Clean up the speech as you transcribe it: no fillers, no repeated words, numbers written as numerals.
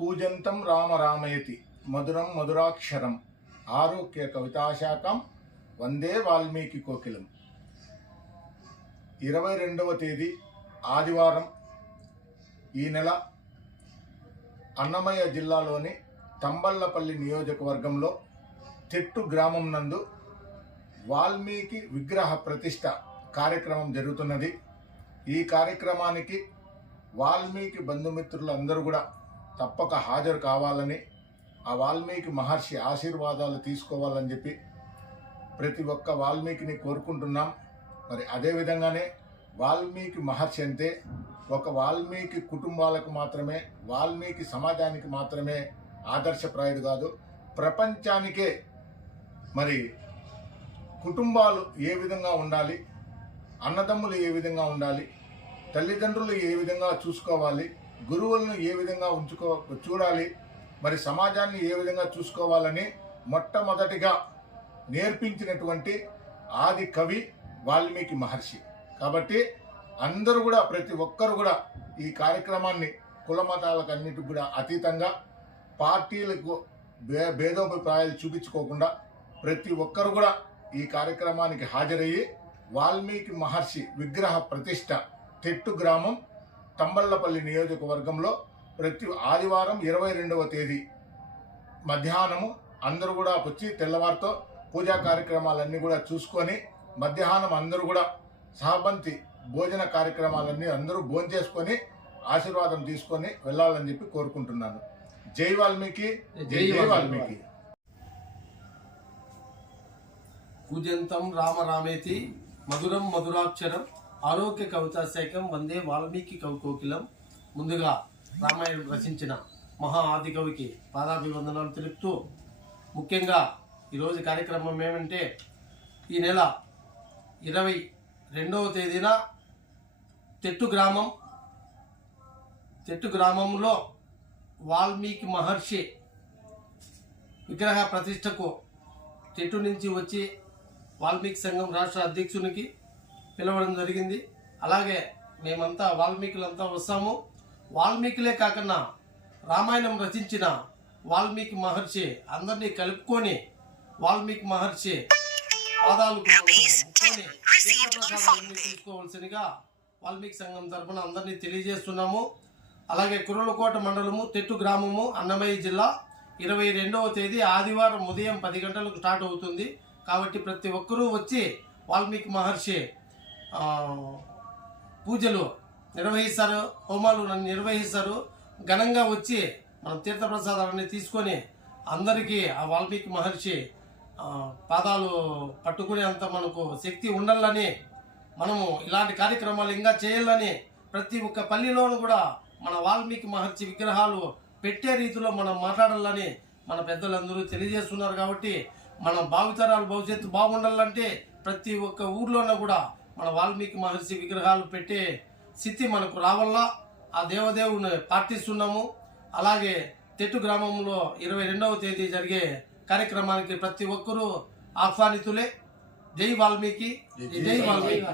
కూజంతం రామ రామయతి మధురం మధురాక్షరం ఆరోగ్య కవితాశాఖం వందే వాల్మీకి కోకిలం. 22వ తేదీ ఆదివారం ఈ నెల అన్నమయ్య జిల్లాలోని తంబళ్లపల్లి నియోజకవర్గంలో తెట్టు గ్రామం నందు వాల్మీకి విగ్రహ ప్రతిష్ట కార్యక్రమం జరుగుతున్నది. ఈ కార్యక్రమానికి వాల్మీకి బంధుమిత్రులందరూ కూడా తప్పక హాజరు కావాలని, ఆ వాల్మీకి మహర్షి ఆశీర్వాదాలు తీసుకోవాలని చెప్పి ప్రతి ఒక్క వాల్మీకిని కోరుకుంటున్నాం. మరి అదేవిధంగానే వాల్మీకి మహర్షి అంటే ఒక వాల్మీకి కుటుంబాలకు మాత్రమే, వాల్మీకి సమాజానికి మాత్రమే ఆదర్శప్రాయుడు కాదు, ప్రపంచానికే మరి కుటుంబాలు ఏ విధంగా ఉండాలి, అన్నదమ్ములు ఏ విధంగా ఉండాలి, తల్లిదండ్రులు ఏ విధంగా చూసుకోవాలి, గురువులను ఏ విధంగా చూడాలి, మరి సమాజాన్ని ఏ విధంగా చూసుకోవాలని మొట్టమొదటిగా నేర్పించినటువంటి ఆది కవి వాల్మీకి మహర్షి. కాబట్టి అందరూ కూడా, ప్రతి ఒక్కరు కూడా ఈ కార్యక్రమాన్ని కులమతాలకు అన్నిటికి కూడా అతీతంగా, పార్టీలకు భేదోభిప్రాయాలు చూపించుకోకుండా ప్రతి ఒక్కరు కూడా ఈ కార్యక్రమానికి హాజరయ్యి వాల్మీకి మహర్షి విగ్రహ ప్రతిష్ట తెట్టు గ్రామం తంబళ్లపల్లి నియోజకవర్గంలో ప్రతి ఆదివారం 22వ తేదీ మధ్యాహ్నము అందరూ కూడా వచ్చి తెల్లవారితో పూజా కార్యక్రమాలన్నీ కూడా చూసుకొని మధ్యాహ్నం అందరూ కూడా సహబంతి భోజన కార్యక్రమాలన్నీ అందరూ భోంచేసుకొని ఆశీర్వాదం తీసుకొని వెళ్ళాలని చెప్పి కోరుకుంటున్నాను. జై వాల్మీకి, జై జై వాల్మీకి. కూజంతం రామ రామేతి మధురం మధురాక్షరం ఆరోగ్య కవితాశాఖం వందే వాల్మీకి కోకిలం. ముందుగా రామాయణం రచించిన మహా ఆది కవికి పాదాభివందనాలు తెలుపుతూ, ముఖ్యంగా ఈరోజు కార్యక్రమం ఏమంటే, ఈ నెల 22వ తేదీన తెట్టు గ్రామంలో వాల్మీకి మహర్షి విగ్రహ ప్రతిష్టకు తెట్టు నుంచి వచ్చి వాల్మీకి సంఘం రాష్ట్ర అధ్యక్షునికి పిలవడం జరిగింది. అలాగే మేమంతా వాల్మీకులంతా వస్తాము. వాల్మీకులే కాకుండా రామాయణం రచించిన వాల్మీకి మహర్షి అందరినీ కలుపుకొని వాల్మీకి మహర్షి పాదాలు తీసుకోవాల్సిందిగా వాల్మీకి సంఘం తరఫున అందరినీ తెలియజేస్తున్నాము. అలాగే కుర్రలకోట మండలము తెట్టు గ్రామము అన్నమయ్య జిల్లా 22వ తేదీ ఆదివారం ఉదయం 10 గంటలకు స్టార్ట్ అవుతుంది. కాబట్టి ప్రతి ఒక్కరూ వచ్చి వాల్మీకి మహర్షి పూజలు నిర్వహిస్తారు, హోమాలు నిర్వహిస్తారు. ఘనంగా వచ్చి మనం తీర్థప్రసాదాలన్నీ తీసుకొని అందరికీ ఆ వాల్మీకి మహర్షి పాదాలు పట్టుకునేంత మనకు శక్తి ఉండాలని, మనము ఇలాంటి కార్యక్రమాలు ఇంకా చేయాలని, ప్రతి ఒక్క పల్లిలోనూ కూడా మన వాల్మీకి మహర్షి విగ్రహాలు పెట్టే రీతిలో మనం మాట్లాడాలని మన పెద్దలందరూ తెలియజేస్తున్నారు. కాబట్టి మన భావితరాలు భవిష్యత్తు బాగుండాలంటే ప్రతి ఒక్క ఊర్లోనూ కూడా మన వాల్మీకి మహర్షి విగ్రహాలు పెట్టే స్థితి మనకు రావాలా, ఆ దేవదేవుని ప్రార్థిస్తున్నాము. అలాగే తెట్టు గ్రామంలో 22వ తేదీ జరిగే కార్యక్రమానికి ప్రతి ఒక్కరూ ఆహ్వానితులే. జై వాల్మీకి, జై వాల్మీకి.